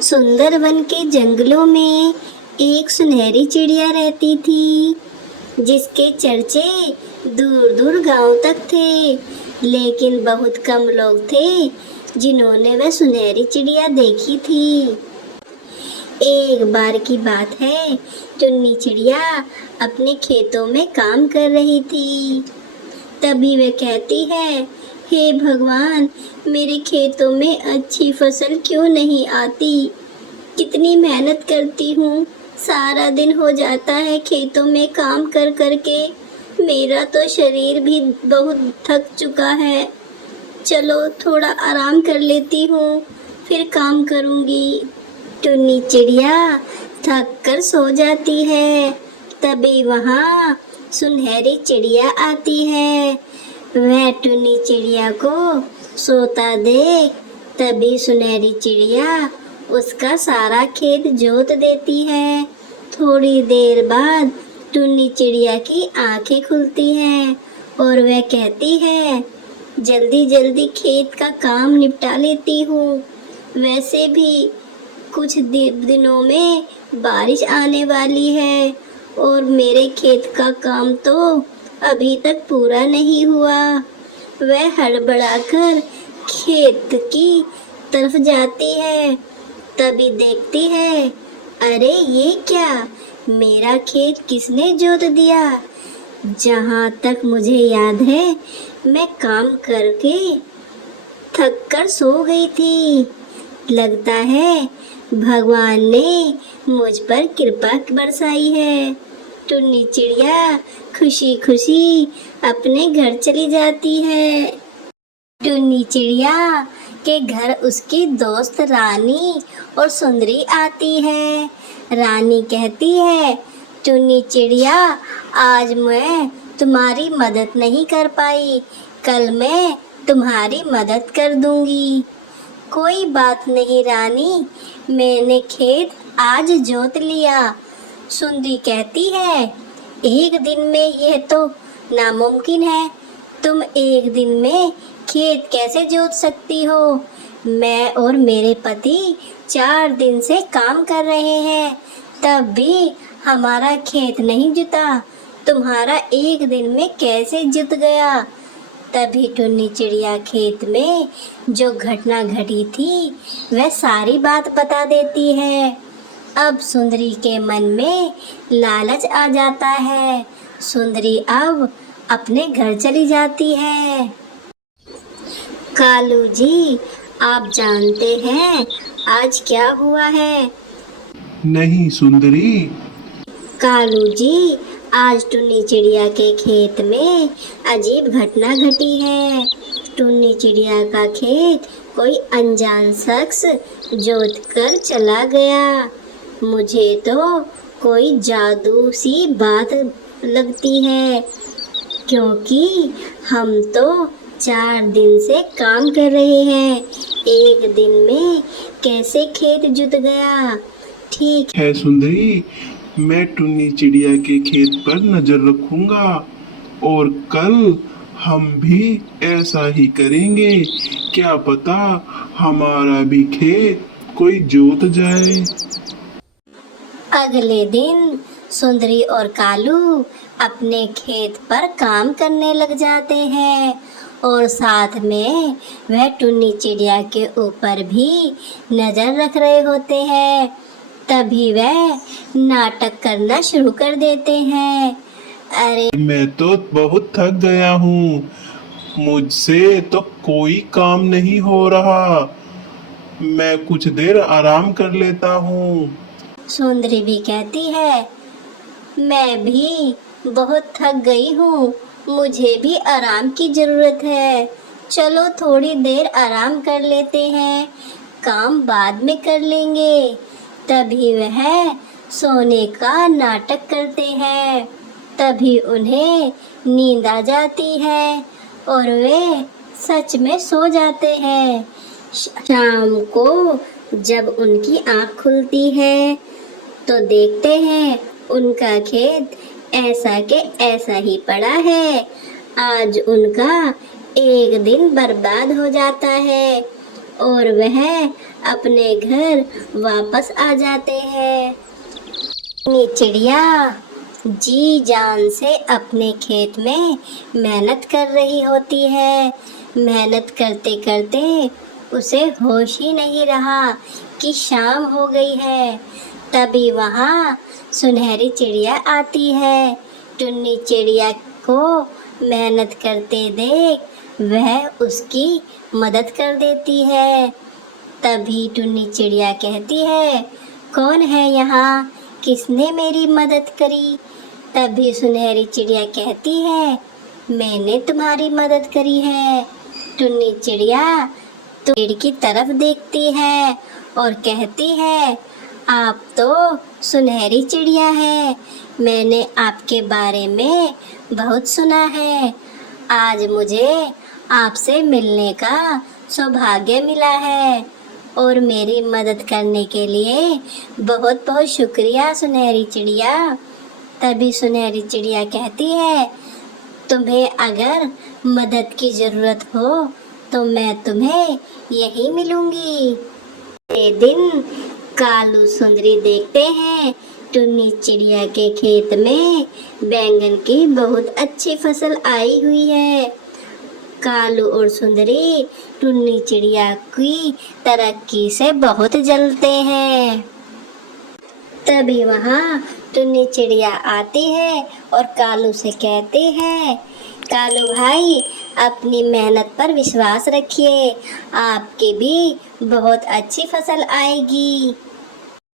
सुंदर वन के जंगलों में एक सुनहरी चिड़िया रहती थी, जिसके चर्चे दूर दूर गांव तक थे। लेकिन बहुत कम लोग थे जिन्होंने वह सुनहरी चिड़िया देखी थी। एक बार की बात है, टुन्नी चिड़िया अपने खेतों में काम कर रही थी। तभी वह कहती है, हे भगवान, मेरे खेतों में अच्छी फसल क्यों नहीं आती? कितनी मेहनत करती हूँ, सारा दिन हो जाता है खेतों में काम कर कर के। मेरा तो शरीर भी बहुत थक चुका है। चलो थोड़ा आराम कर लेती हूँ, फिर काम करूँगी। टुन्नी चिड़िया थक कर सो जाती है। तभी वहाँ सुनहरी चिड़िया आती है। वह टुन्नी चिड़िया को सोता देख तभी सुनहरी चिड़िया उसका सारा खेत जोत देती है। थोड़ी देर बाद टुन्नी चिड़िया की आंखें खुलती हैं और वह कहती है, जल्दी जल्दी खेत का काम निपटा लेती हूँ। वैसे भी कुछ दिनों में बारिश आने वाली है और मेरे खेत का काम तो अभी तक पूरा नहीं हुआ। वह हड़बड़ाकर खेत की तरफ जाती है। तभी देखती है, अरे ये क्या, मेरा खेत किसने जोत दिया? जहाँ तक मुझे याद है, मैं काम करके थक कर सो गई थी। लगता है भगवान ने मुझ पर कृपा बरसाई है। टुन्नी चिड़िया खुशी खुशी अपने घर चली जाती है। टुन्नी चिड़िया के घर उसकी दोस्त रानी और सुंदरी आती है। रानी कहती है, टुन्नी चिड़िया, आज मैं तुम्हारी मदद नहीं कर पाई, कल मैं तुम्हारी मदद कर दूंगी। कोई बात नहीं रानी, मैंने खेत आज जोत लिया। सुंदरी कहती है, एक दिन में यह तो नामुमकिन है। तुम एक दिन में खेत कैसे जोत सकती हो? मैं और मेरे पति 4 दिन से काम कर रहे हैं, तब भी हमारा खेत नहीं जुता। तुम्हारा एक दिन में कैसे जुत गया? तभी टुन्नी चिड़िया खेत में जो घटना घटी थी वह सारी बात बता देती है। अब सुंदरी के मन में लालच आ जाता है। सुंदरी अब अपने घर चली जाती है। कालू जी, आप जानते हैं आज क्या हुआ है? नहीं सुंदरी। कालू जी, आज टुन्नी चिड़िया के खेत में अजीब घटना घटी है। टुन्नी चिड़िया का खेत कोई अनजान शख्स जोत कर चला गया। मुझे तो कोई जादू सी बात लगती है, क्योंकि हम तो 4 दिन से काम कर रहे हैं, एक दिन में कैसे खेत जुत गया? ठीक है सुंदरी, मैं टुन्नी चिड़िया के खेत पर नजर रखूंगा और कल हम भी ऐसा ही करेंगे। क्या पता हमारा भी खेत कोई जोत जाए। अगले दिन सुंदरी और कालू अपने खेत पर काम करने लग जाते हैं और साथ में वह टुन्नी चिड़िया के ऊपर भी नजर रख रहे होते हैं। तभी वह नाटक करना शुरू कर देते हैं। अरे मैं तो बहुत थक गया हूँ, मुझसे तो कोई काम नहीं हो रहा, मैं कुछ देर आराम कर लेता हूँ। सुंदरी भी कहती है, मैं भी बहुत थक गई हूँ, मुझे भी आराम की जरूरत है। चलो थोड़ी देर आराम कर लेते हैं, काम बाद में कर लेंगे। तभी वह सोने का नाटक करते हैं। तभी उन्हें नींद आ जाती है और वे सच में सो जाते हैं। शाम को जब उनकी आँख खुलती है तो देखते हैं उनका खेत ऐसा के ऐसा ही पड़ा है। आज उनका एक दिन बर्बाद हो जाता है और वह अपने घर वापस आ जाते हैं। टुन्नी चिड़िया जी जान से अपने खेत में मेहनत कर रही होती है। मेहनत करते करते उसे होश ही नहीं रहा कि शाम हो गई है। तभी वहाँ सुनहरी चिड़िया आती है। टुन्नी चिड़िया को मेहनत करते देख वह उसकी मदद कर देती है। तभी टुन्नी चिड़िया कहती है, कौन है यहाँ? किसने मेरी मदद करी? तभी सुनहरी चिड़िया कहती है, मैंने तुम्हारी मदद करी है। टुन्नी चिड़िया तो पेड़ की तरफ देखती है और कहती है, आप तो सुनहरी चिड़िया है। मैंने आपके बारे में बहुत सुना है। आज मुझे आपसे मिलने का सौभाग्य मिला है और मेरी मदद करने के लिए बहुत बहुत शुक्रिया सुनहरी चिड़िया। तभी सुनहरी चिड़िया कहती है, तुम्हें अगर मदद की ज़रूरत हो तो मैं तुम्हें यहीं मिलूंगी। ये दिन कालू सुंदरी देखते हैं टुन्नी चिड़िया के खेत में बैंगन की बहुत अच्छी फसल आई हुई है। कालू और सुंदरी टुन्नी चिड़िया की तरक्की से बहुत जलते हैं। तभी वहाँ टुन्नी चिड़िया आती है और कालू से कहती है, कालू भाई अपनी मेहनत पर विश्वास रखिए, आपकी भी बहुत अच्छी फसल आएगी।